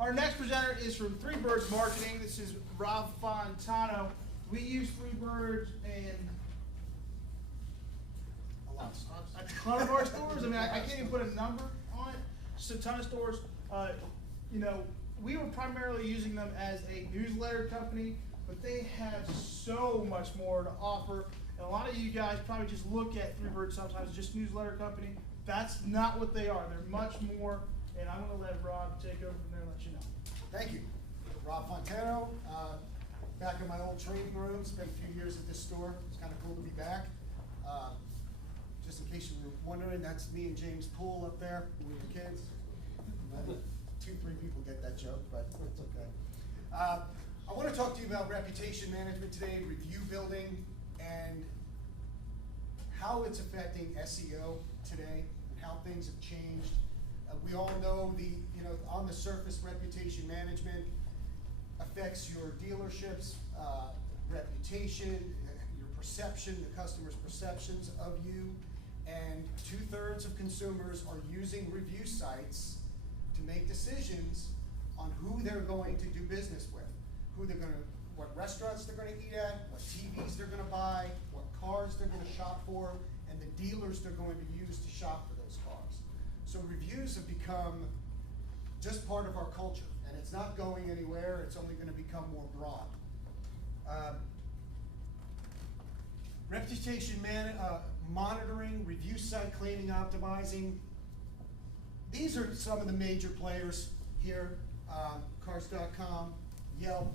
Our next presenter is from Three Birds Marketing. This is Rob Fontano. We use Three Birds in A lot of stores. a ton of our stores. I mean, I can't even put a number on it. Just a ton of stores. We were primarily using them as a newsletter company, but they have so much more to offer. And a lot of you guys probably just look at Three Birds sometimes as just a newsletter company. That's not what they are. They're much more. And I'm going to let Rob take over from there and let you know. Thank you. Rob Fontano, back in my old training room, spent a few years at this store. It's kind of cool to be back. Just in case you were wondering, that's me and James Poole up there with the kids. 2-3 people get that joke, but it's okay. I want to talk to you about reputation management today, review building, and how it's affecting SEO today, and how things have changed. We all know on the surface, reputation management affects your dealership's reputation, your perception, the customer's perceptions of you, and 2/3 of consumers are using review sites to make decisions on who they're going to do business with, what restaurants they're going to eat at, what TVs they're going to buy, what cars they're going to shop for, and the dealers they're going to use to shop for those cars. So reviews have become just part of our culture, and it's not going anywhere. It's only going to become more broad. Reputation monitoring, review site cleaning, optimizing. These are some of the major players here. Cars.com, Yelp,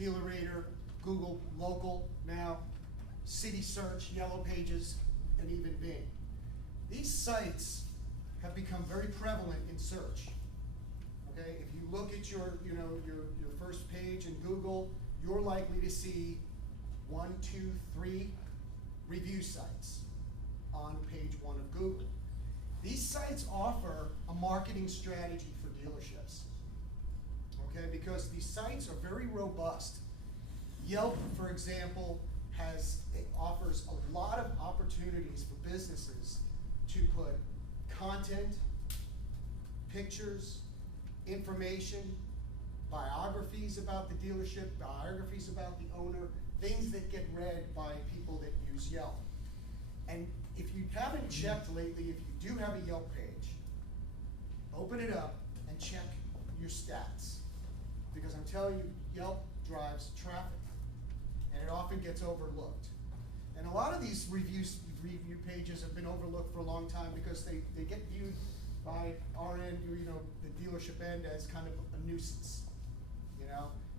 DealerRater, Google Local now, City Search, Yellow Pages, and even Bing. These sites have become very prevalent in search. Okay, if you look at your first page in Google, you're likely to see 1, 2, 3 review sites on page 1 of Google. These sites offer a marketing strategy for dealerships. Okay, because these sites are very robust. Yelp, for example, offers a lot of opportunities for businesses to put content, pictures, information, biographies about the dealership, biographies about the owner, things that get read by people that use Yelp. And if you haven't checked lately, if you do have a Yelp page, open it up and check your stats. Because I'm telling you, Yelp drives traffic, and it often gets overlooked. And a lot of these review pages have been overlooked for a long time because they get viewed by our end, the dealership end, as kind of a nuisance.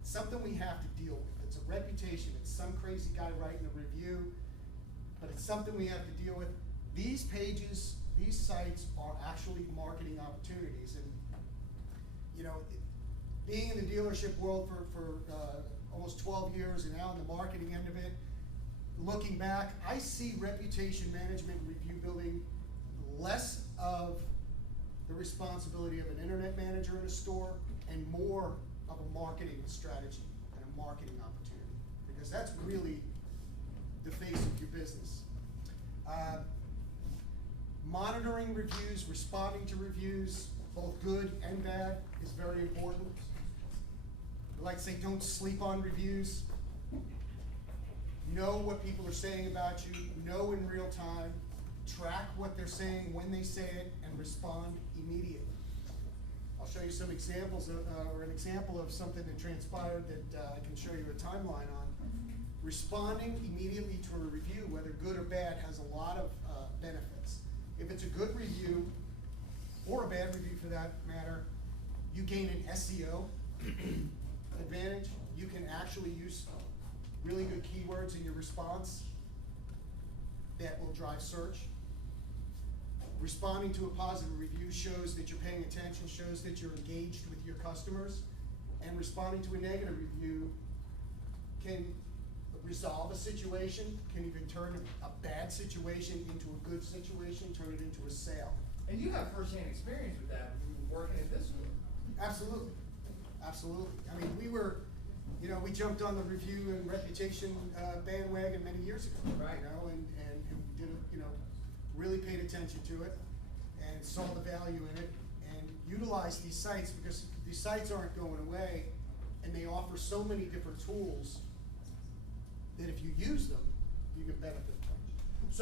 Something we have to deal with. It's a reputation. It's some crazy guy writing a review, but it's something we have to deal with. These pages, these sites are actually marketing opportunities. And being in the dealership world for almost 12 years and now in the marketing end of it, looking back, I see reputation management, review building, less of the responsibility of an internet manager in a store and more of a marketing strategy and a marketing opportunity, because that's really the face of your business. Monitoring reviews, responding to reviews, both good and bad, is very important. I like to say, don't sleep on reviews. Know what people are saying about you, know in real time, track what they're saying when they say it, and respond immediately. I'll show you some examples or an example of something that transpired that I can show you a timeline on. Responding immediately to a review, whether good or bad, has a lot of benefits. If it's a good review, or a bad review for that matter, you gain an SEO advantage. You can actually use really good keywords in your response that will drive search. Responding to a positive review shows that you're paying attention, shows that you're engaged with your customers. And responding to a negative review can resolve a situation, can even turn a bad situation into a good situation, turn it into a sale. And you have firsthand experience with that working at this store. Absolutely, absolutely. I mean, we jumped on the review and reputation bandwagon many years ago, right? And we did, really paid attention to it and saw the value in it, and utilize these sites, because these sites aren't going away, and they offer so many different tools that if you use them, you can benefit from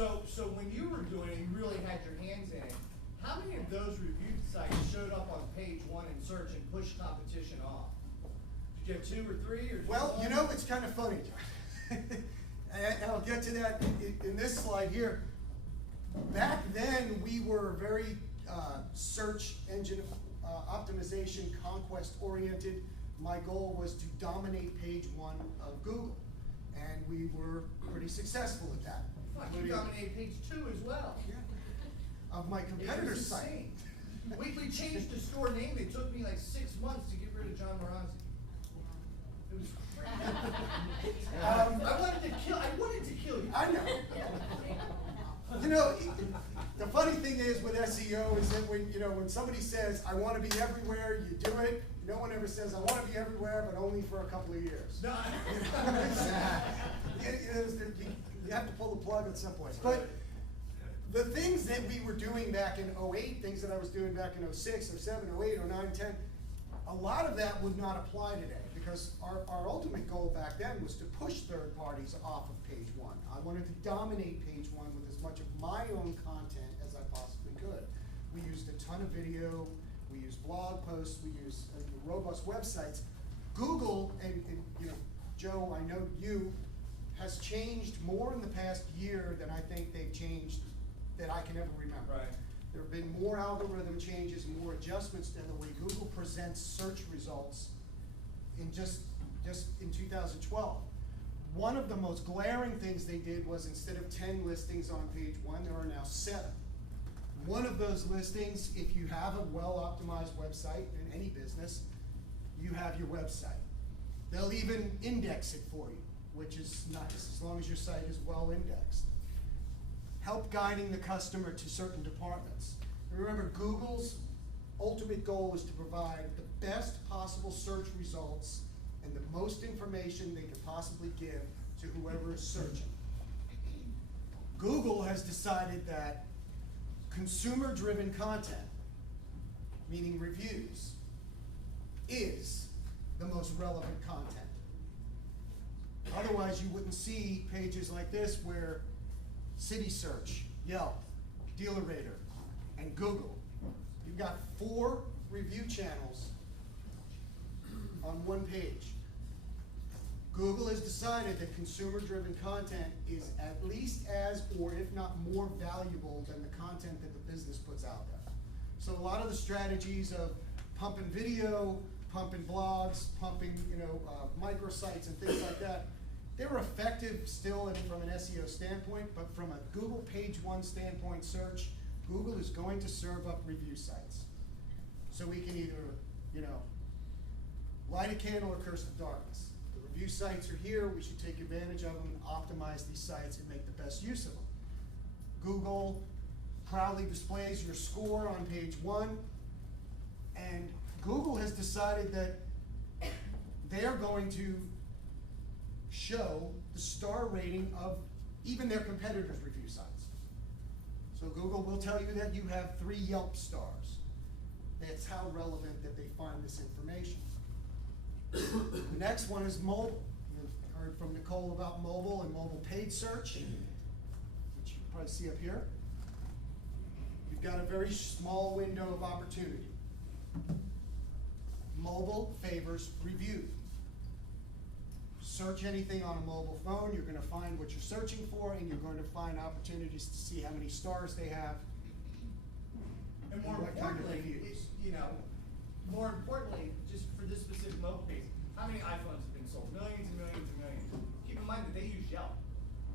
them. So when you were doing it, you really had your hands in it. How many of those review sites showed up on page one in search and pushed competition off? Did you have 2 or 3 or? Well, you know, it's kind of funny, John. And I'll get to that in this slide here. Back then, we were very search engine optimization, conquest oriented. My goal was to dominate page one of Google, and we were pretty successful at that. Fuck, you dominated page 2 as well. Yeah. Of my competitor's site. Insane. We changed the store name. It took me like 6 months to get rid of John Moranzi. It was crazy. I wanted to kill you. I know. You know, the funny thing is with SEO is that when somebody says, I want to be everywhere, you do it. No one ever says, I want to be everywhere, but only for a couple of years. No. You have to pull the plug at some point. But the things that we were doing back in 08, things that I was doing back in 06, 07, 08, 09, 10, a lot of that would not apply today, because our ultimate goal back then was to push third parties off of page one. I wanted to dominate page one with as much of my own content as I possibly could. We used a ton of video, we used blog posts, we used robust websites. Google, and Joe, I know you, has changed more in the past year than I think they've changed that I can ever remember. Right. There have been more algorithm changes, more adjustments to the way Google presents search results in just in 2012. One of the most glaring things they did was, instead of 10 listings on page one, there are now 7. One of those listings, if you have a well-optimized website in any business, you have your website. They'll even index it for you, which is nice, as long as your site is well indexed. Help guiding the customer to certain departments. Remember, Google's ultimate goal is to provide the best possible search results and the most information they can possibly give to whoever is searching. Google has decided that consumer-driven content, meaning reviews, is the most relevant content. Otherwise, you wouldn't see pages like this where City Search, Yelp, DealerRater, and Google. You've got 4 review channels on one page. Google has decided that consumer-driven content is at least as, or if not more valuable than the content that the business puts out there. So a lot of the strategies of pumping video, pumping blogs, pumping microsites and things like that, they're effective still from an SEO standpoint, but from a Google page one standpoint search, Google is going to serve up review sites. So we can either, light a candle or curse the darkness. The review sites are here, we should take advantage of them, optimize these sites, and make the best use of them. Google proudly displays your score on page one, and Google has decided that they're going to show the star rating of even their competitors' review sites. So Google will tell you that you have 3 Yelp stars. That's how relevant that they find this information. The next one is mobile. You've heard from Nicole about mobile and mobile paid search, which you can probably see up here. You've got a very small window of opportunity. Mobile favors review. Search anything on a mobile phone, you're going to find what you're searching for, and you're going to find opportunities to see how many stars they have. And more what kind of importantly, reviews. just for this specific mobile case, how many iPhones have been sold? Millions and millions and millions. Keep in mind that they use Yelp.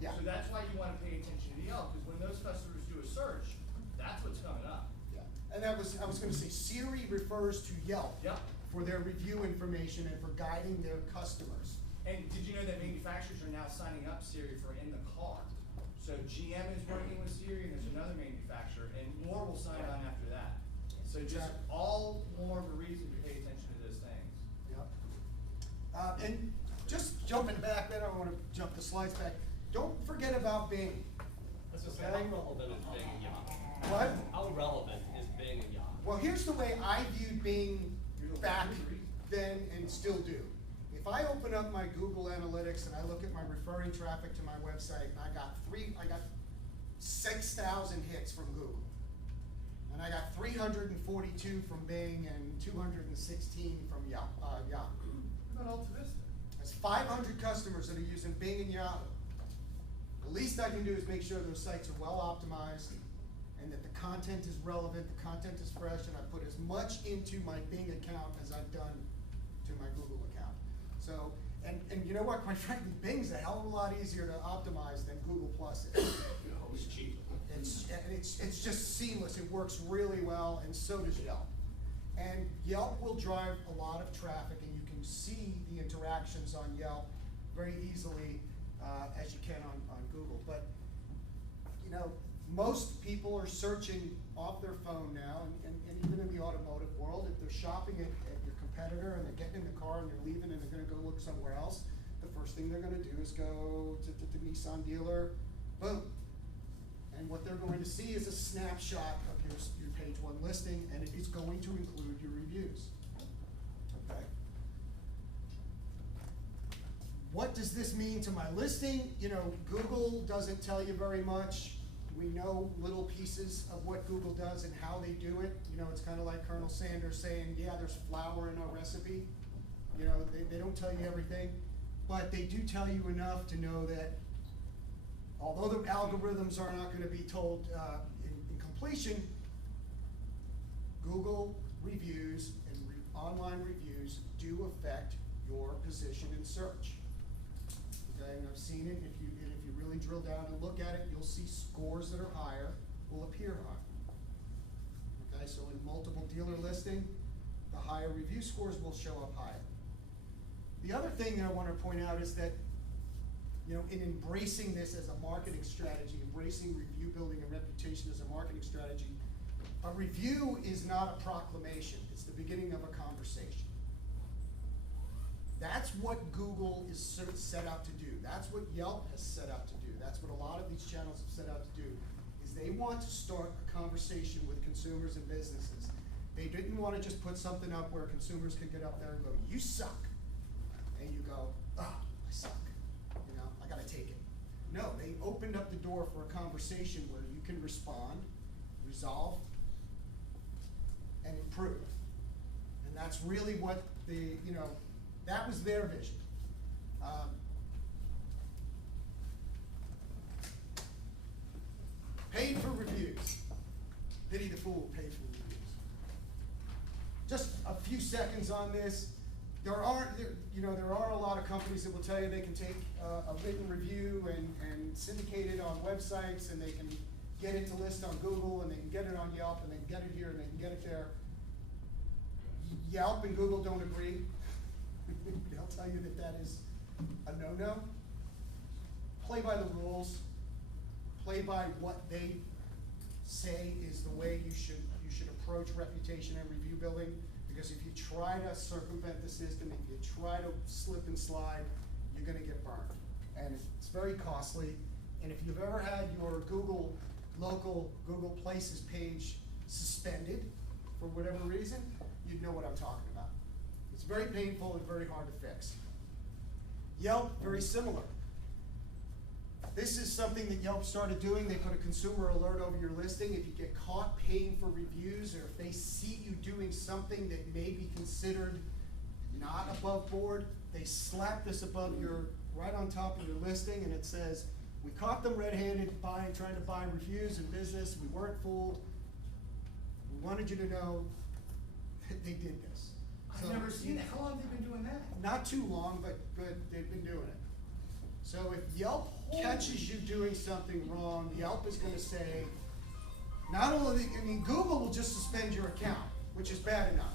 Yeah. So that's why you want to pay attention to Yelp, because when those customers do a search, that's what's coming up. Yeah. And I was going to say, Siri refers to Yelp Yep. for their review information and for guiding their customers. And did you know that manufacturers are now signing up Siri for in the car? So GM is working with Siri, and there's another manufacturer, and more will sign on after that. So just all more of a reason to pay attention to those things. Yep. And just jumping back, then I want to jump the slides back. Don't forget about Bing. That's just how relevant is Bing and Yahoo? What? How relevant is Bing and Yahoo? Well, here's the way I viewed Bing back then and still do. If I open up my Google Analytics and I look at my referring traffic to my website, and I got 6,000 hits from Google. And I got 342 from Bing and 216 from Yahoo. What about Alta Vista? That's 500 customers that are using Bing and Yahoo. The least I can do is make sure those sites are well optimized and that the content is relevant, the content is fresh, and I put as much into my Bing account as I've done to my Google account. So, and you know what, quite frankly, Bing's a hell of a lot easier to optimize than Google Plus is. It's cheap. It's just seamless, it works really well, and so does Yelp. And Yelp will drive a lot of traffic, and you can see the interactions on Yelp very easily as you can on Google. But, you know, most people are searching off their phone now, and even in the automotive world, if they're shopping at your competitor and they're getting in the car and they're leaving and they're gonna go look somewhere else, the first thing they're gonna do is go to the Nissan dealer, boom. And what they're going to see is a snapshot of your page one listing, and it is going to include your reviews. Okay. What does this mean to my listing? You know, Google doesn't tell you very much. We know little pieces of what Google does and how they do it. You know, it's kind of like Colonel Sanders saying, yeah, there's flour in our recipe. You know, they don't tell you everything, but they do tell you enough to know that although the algorithms are not going to be told in completion, Google reviews and online reviews do affect your position in search. Okay, and I've seen it. If you really drill down and look at it, you'll see scores that are higher will appear higher. Okay, so in multiple dealer listing, the higher review scores will show up higher. The other thing that I want to point out is that, you know, in embracing this as a marketing strategy, embracing review building and reputation as a marketing strategy, a review is not a proclamation. It's the beginning of a conversation. That's what Google is set out to do. That's what Yelp has set out to do. That's what a lot of these channels have set out to do, is they want to start a conversation with consumers and businesses. They didn't want to just put something up where consumers could get up there and go, you suck. And you go, oh, I suck. You know, I gotta take it. No, they opened up the door for a conversation where you can respond, resolve, and improve. And that's really what that was their vision. Paid for reviews. Pity the fool paid for reviews. Just a few seconds on this. There are a lot of companies that will tell you they can take a written review and syndicate it on websites, and they can get it to list on Google, and they can get it on Yelp, and they can get it here, and they can get it there. Yelp and Google don't agree. They'll tell you that is a no-no. Play by the rules. Play by what they say is the way you should approach reputation and review building. Because if you try to circumvent the system, if you try to slip and slide, you're going to get burned. And it's very costly. And if you've ever had your local Google Places page suspended for whatever reason, you'd know what I'm talking about. It's very painful and very hard to fix. Yelp, very similar. This is something that Yelp started doing. They put a consumer alert over your listing. If you get caught paying for reviews, or if they see you doing something that may be considered not above board, they slap this above right on top of your listing, and it says, we caught them red-handed trying to buy reviews and business. We weren't fooled. We wanted you to know that they did this. I've never seen that. How long have they been doing that? Not too long, but they've been doing it. So if Yelp catches you doing something wrong, Yelp is going to say, Google will just suspend your account, which is bad enough.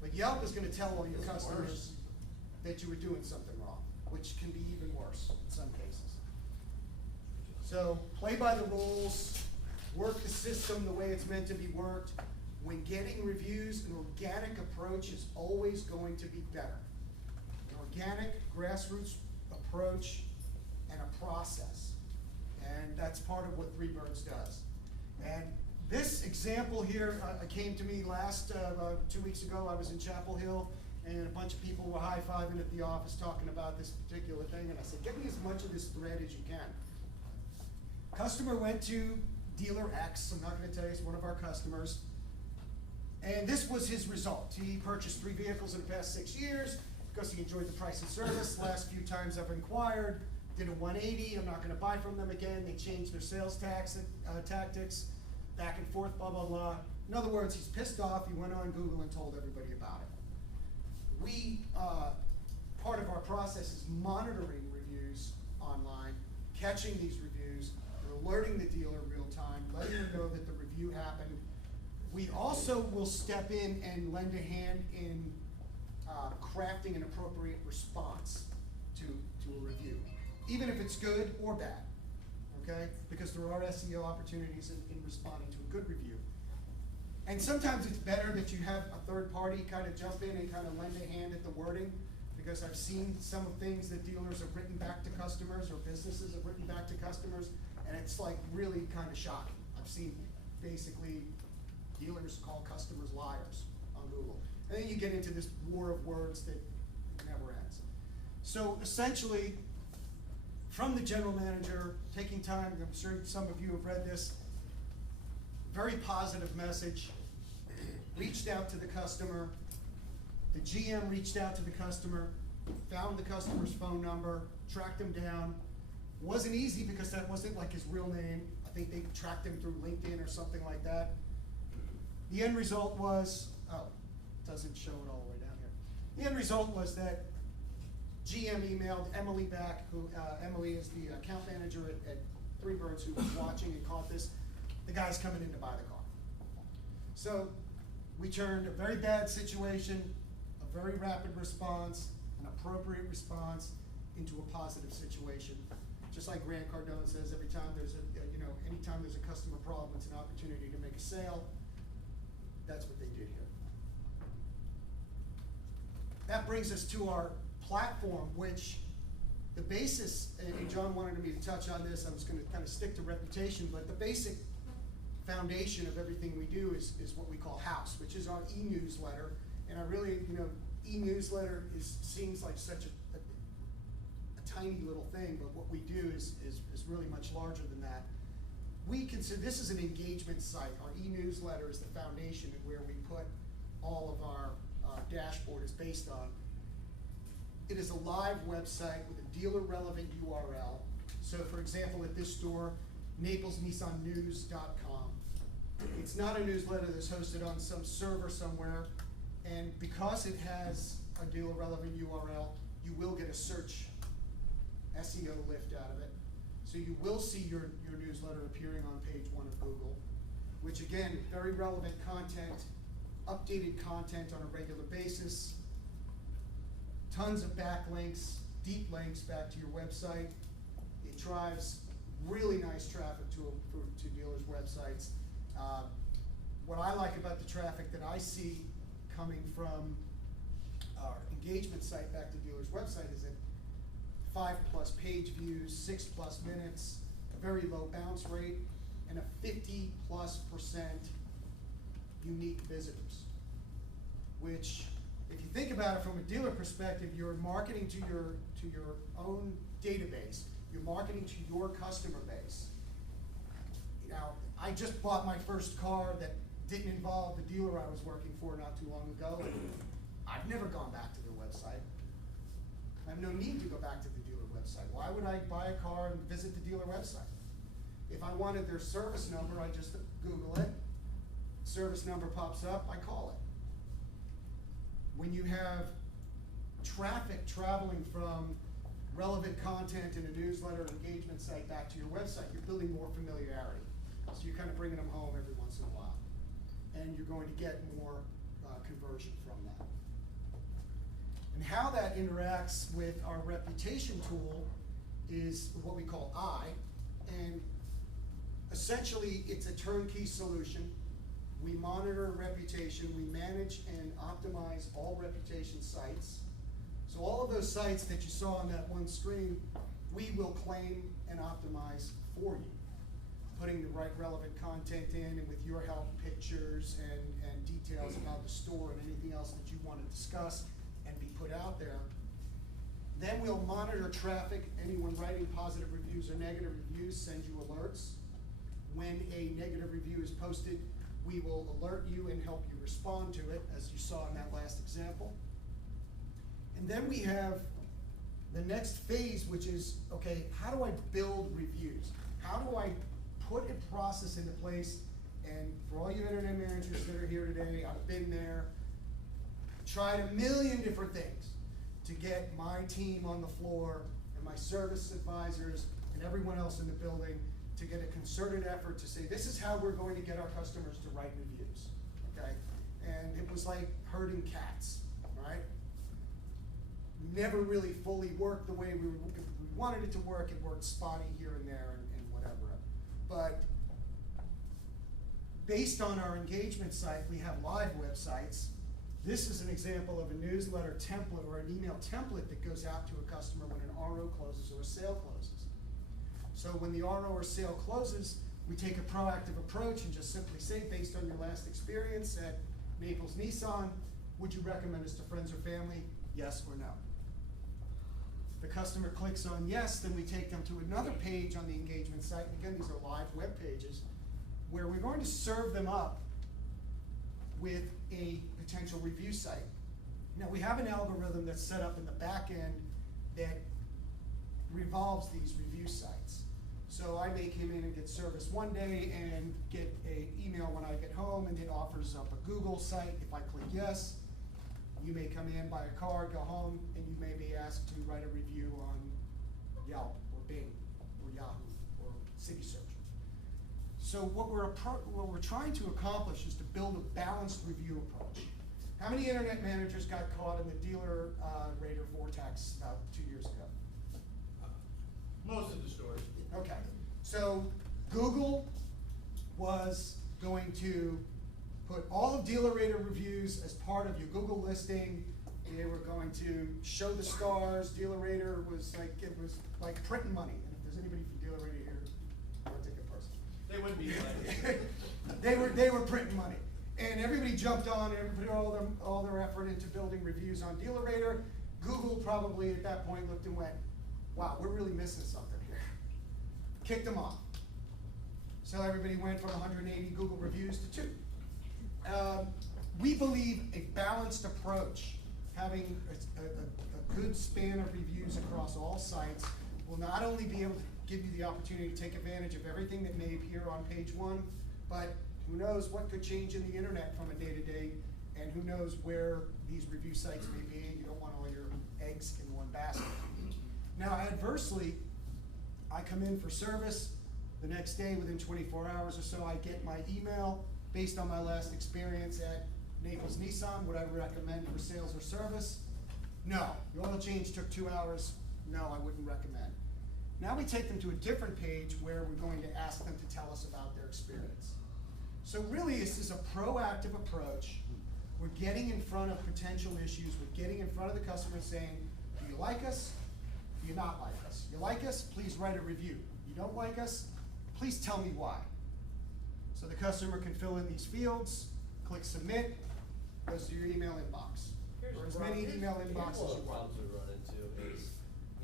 But Yelp is going to tell all your customers that you were doing something wrong, which can be even worse in some cases. So play by the rules, work the system the way it's meant to be worked. When getting reviews, an organic approach is always going to be better. An organic, grassroots approach and a process. And that's part of what Three Birds does. And This example here came to me last 2 weeks ago. I was in Chapel Hill, and a bunch of people were high-fiving at the office talking about this particular thing, and I said, get me as much of this thread as you can. Customer went to dealer X, I'm not gonna tell you, it's one of our customers, and this was his result. He purchased 3 vehicles in the past 6 years because he enjoyed the price and service. Last few times I've inquired, did a 180, I'm not gonna buy from them again. They changed their sales tactics, back and forth, blah, blah, blah. In other words, he's pissed off. He went on Google and told everybody about it. We, part of our process is monitoring reviews online, catching these reviews, alerting the dealer real time, letting them know that the review happened. We also will step in and lend a hand in crafting an appropriate response to a review, even if it's good or bad, okay? Because there are SEO opportunities in responding to a good review. And sometimes it's better that you have a third party kind of jump in and kind of lend a hand at the wording, because I've seen some of things that dealers have written back to customers or businesses have written back to customers, and it's like really kind of shocking. I've seen basically dealers call customers liars on Google. And then you get into this war of words that never ends. So essentially, from the general manager, taking time, I'm sure some of you have read this, very positive message, reached out to the customer, the GM reached out to the customer, found the customer's phone number, tracked him down. Wasn't easy because that wasn't like his real name. I think they tracked him through LinkedIn or something like that. The end result was, doesn't show it all the way down here. The end result was that GM emailed Emily back, who Emily is the account manager at Three Birds, who was watching and caught this. The guy's coming in to buy the car. So we turned a very bad situation, a very rapid response, an appropriate response, into a positive situation. Just like Grant Cardone says, every time there's anytime there's a customer problem, it's an opportunity to make a sale. That's what they did here. That brings us to our platform, which the basis, and John wanted me to touch on this, I was going to kind of stick to reputation, but the basic foundation of everything we do is what we call House, which is our e-newsletter. And I really, e-newsletter seems like such a tiny little thing, but what we do is really much larger than that. We consider this is an engagement site. Our e-newsletter is the foundation of where we put all of our dashboard is based on. It is a live website with a dealer-relevant URL. So for example, at this store, NaplesNissanNews.com. It's not a newsletter that's hosted on some server somewhere, and because it has a dealer-relevant URL, you will get a search SEO lift out of it. So you will see your newsletter appearing on page 1 of Google, which again, very relevant content, updated content on a regular basis, tons of backlinks, deep links back to your website. It drives really nice traffic to dealers' websites. What I like about the traffic that I see coming from our engagement site back to dealers' website is that 5+ page views, 6+ minutes, a very low bounce rate, and a 50+% unique visitors. Which, if you think about it from a dealer perspective, you're marketing to your own database. You're marketing to your customer base. Now, I just bought my first car that didn't involve the dealer I was working for not too long ago, and I've never gone back to their website. I have no need to go back to the dealer website. Why would I buy a car and visit the dealer website? If I wanted their service number, I just Google it. Service number pops up, I call it. When you have traffic traveling from relevant content in a newsletter or engagement site back to your website, you're building more familiarity. So you're kind of bringing them home every once in a while. And you're going to get more conversion from that. And how that interacts with our reputation tool is what we call I. And essentially, it's a turnkey solution. We monitor reputation. We manage and optimize all reputation sites. So all of those sites that you saw on that one screen, we will claim and optimize for you. Put putting the right relevant content in, and with your help, pictures and details about the store and anything else that you want to discuss and be put out there. Then we'll monitor traffic. Anyone writing positive reviews or negative reviews, send you alerts. When a negative review is posted, we will alert you and help you respond to it, as you saw in that last example. And then we have the next phase, which is, okay, how do I build reviews? How do I put a process into place? And for all you internet managers that are here today, I've been there, tried a million different things to get my team on the floor and my service advisors and everyone else in the building to get a concerted effort to say, this is how we're going to get our customers to write reviews, okay? And it was like herding cats, right? Never really fully worked the way we wanted it to work. It worked spotty here and there and whatever. But based on our engagement site, we have live websites. This is an example of a newsletter template or an email template that goes out to a customer when an RO closes or a sale closes. So when the RO or sale closes, we take a proactive approach and just simply say, based on your last experience at Naples Nissan, would you recommend us to friends or family? Yes or no? The customer clicks on yes, then we take them to another page on the engagement site. Again, these are live web pages where we're going to serve them up with a potential review site. Now, we have an algorithm that's set up in the back end that revolves these review sites. So I may come in and get service one day and get an email when I get home, and it offers up a Google site. If I click yes, you may come in, buy a car, go home, and you may be asked to write a review on Yelp or Bing or Yahoo or City Search. So what we're trying to accomplish is to build a balanced review approach. How many internet managers got caught in the dealer rater vortex about 2 years ago? Most of the stores. Okay, so Google was going to put all of Dealer Rater reviews as part of your Google listing. They were going to show the stars. Dealer Rater was like, it was like printing money. And if there's anybody from Dealer Rater here, I'll take it personally. They wouldn't be they were printing money. And everybody jumped on and put all their effort into building reviews on Dealer Rater. Google probably at that point looked and went, wow, we're really missing something here. Kicked them off. So everybody went from 180 Google reviews to 2. We believe a balanced approach, having a good span of reviews across all sites, will not only be able to give you the opportunity to take advantage of everything that may appear on page 1, but who knows what could change in the internet from a day to day, and who knows where these review sites may be, and you don't want all your eggs in one basket. Now, adversely, I come in for service. The next day, within 24 hours or so, I get my email based on my last experience at Naples Nissan. Would I recommend for sales or service? No. The oil change took 2 hours. No, I wouldn't recommend. Now we take them to a different page where we're going to ask them to tell us about their experience. So really, this is a proactive approach. We're getting in front of potential issues. We're getting in front of the customer and saying, do you like us? Do you not like us? You like us? Please write a review. You don't like us? Please tell me why. So the customer can fill in these fields, click submit, goes to your email inbox. Or as many email inboxes as you want. One of the problems we run into is,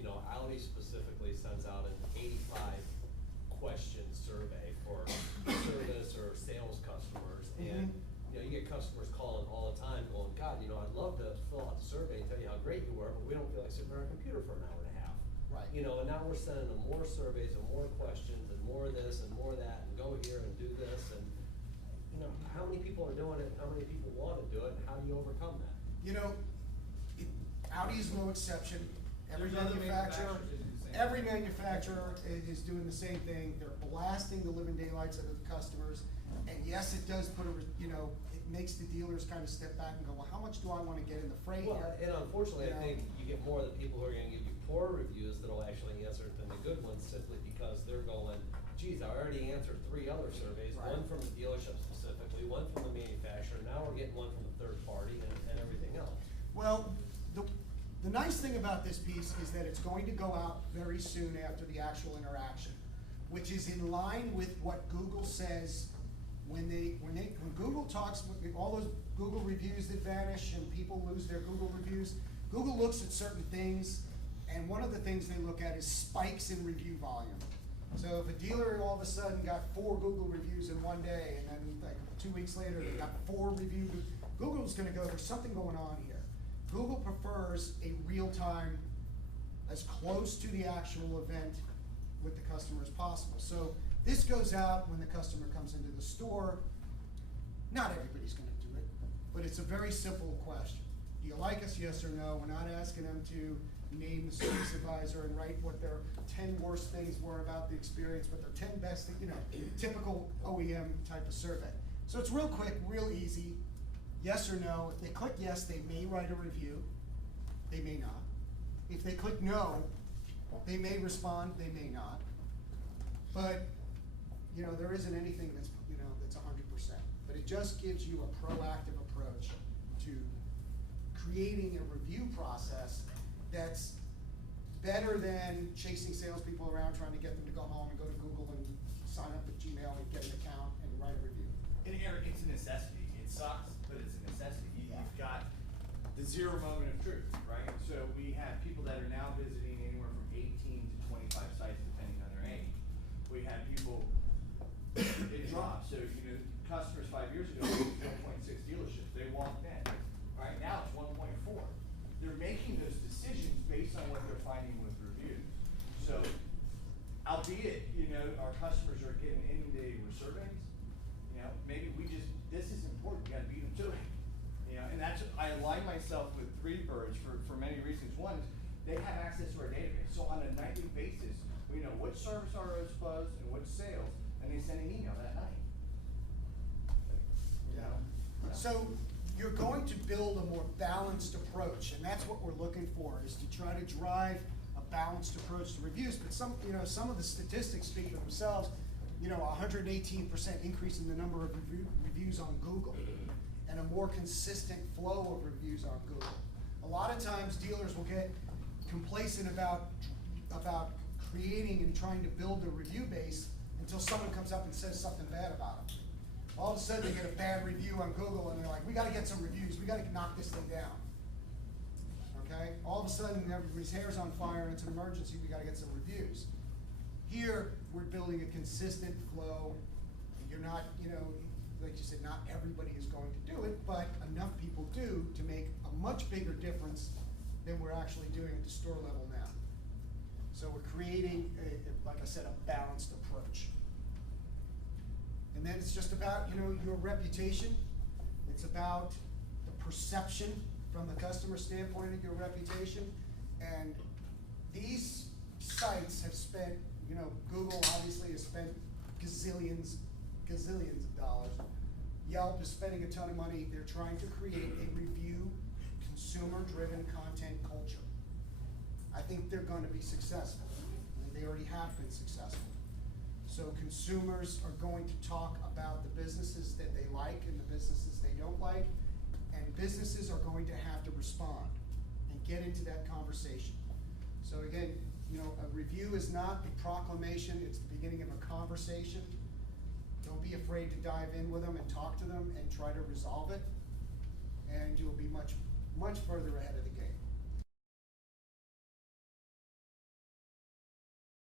Audi specifically sends out an 85-question survey for service or sales customers. And, you get customers calling all the time going, God, I'd love to fill out the survey and tell you how great you were, but we don't feel like sitting on our computer for an hour and a half. Right. And now we're sending them more surveys and more questions and more of this and more of that, and go here and do this, and how many people are doing it, and how many people want to do it, and how do you overcome that? Audi is no exception. Every There's other manufacturer manufacturers that do the same every thing. manufacturer is doing the same thing. They're blasting the living daylights out of the customers. And yes, it does put it makes the dealers kind of step back and go, well, how much do I want to get in the freight Well, here? and unfortunately, You I know? think you get more of the people who are gonna give you poor reviews that'll actually answer than the good ones, simply because they're going, geez, I already answered 3 other surveys, Right. one from the dealership specifically, one from the manufacturer, now we're getting one from the third party and everything else. Well, the nice thing about this piece is that it's going to go out very soon after the actual interaction. which is in line with what Google says when Google talks, all those Google reviews that vanish and people lose their Google reviews, Google looks at certain things, and one of the things they look at is spikes in review volume. So if a dealer all of a sudden got 4 Google reviews in one day, and then like 2 weeks later they got 4 reviews, Google's gonna go, there's something going on here. Google prefers a real-time, as close to the actual event with the customer as possible. So this goes out when the customer comes into the store. Not everybody's gonna do it, but it's a very simple question. Do you like us, yes or no? We're not asking them to name the service advisor and write what their 10 worst things were about the experience, but their 10 best, typical OEM type of survey. So it's real quick, real easy, yes or no. If they click yes, they may write a review, they may not. If they click no, they may respond, they may not. But, there isn't anything that's, that's 100%. But it just gives you a proactive approach to creating a review process that's better than chasing salespeople around trying to get them to go home and go to Google and sign up with Gmail and get an account and write a review. And Eric, it's a necessity. It sucks, but it's a necessity. You've got the 0 moment of truth, right? So we have people that are now visiting anywhere from 18 to 25 sites, depending on their age. We have people, it drops. So, customers 5 years ago, 1.6 dealerships, they walked in. Right now it's 1.4. They're making those decisions based on what they're finding with reviews. So, albeit, our customers are getting inundated with surveys, maybe this is important, you gotta beat them to it. And that's, I align myself with 3 Birds for many reasons. One is, they have access to our database. So on a nightly basis, we know which service ROs closed and which sales, and they send an email that night. So you're going to build a more balanced approach, and that's what we're looking for, is to try to drive a balanced approach to reviews. But some of the statistics speak for themselves. 118% increase in the number of reviews on Google, and a more consistent flow of reviews on Google. A lot of times dealers will get complacent about creating and trying to build a review base until someone comes up and says something bad about them. All of a sudden they get a bad review on Google and they're like, we gotta get some reviews, we gotta knock this thing down. Okay? All of a sudden everybody's hair's on fire and it's an emergency, we gotta get some reviews. Here, we're building a consistent flow. You're not, like you said, not everybody is going to do it, but enough people do to make a much bigger difference than we're actually doing at the store level now. So we're creating, like I said, a balanced approach. And then it's just about, your reputation. It's about the perception from the customer standpoint of your reputation. And these sites have spent, Google obviously has spent gazillions of dollars. Yelp is spending a ton of money. They're trying to create a review, consumer-driven content culture. I think they're going to be successful. They already have been successful. So consumers are going to talk about the businesses that they like and the businesses they don't like, and businesses are going to have to respond and get into that conversation. So again, a review is not a proclamation, it's the beginning of a conversation. Don't be afraid to dive in with them and talk to them and try to resolve it, and you'll be much, much further ahead of the game.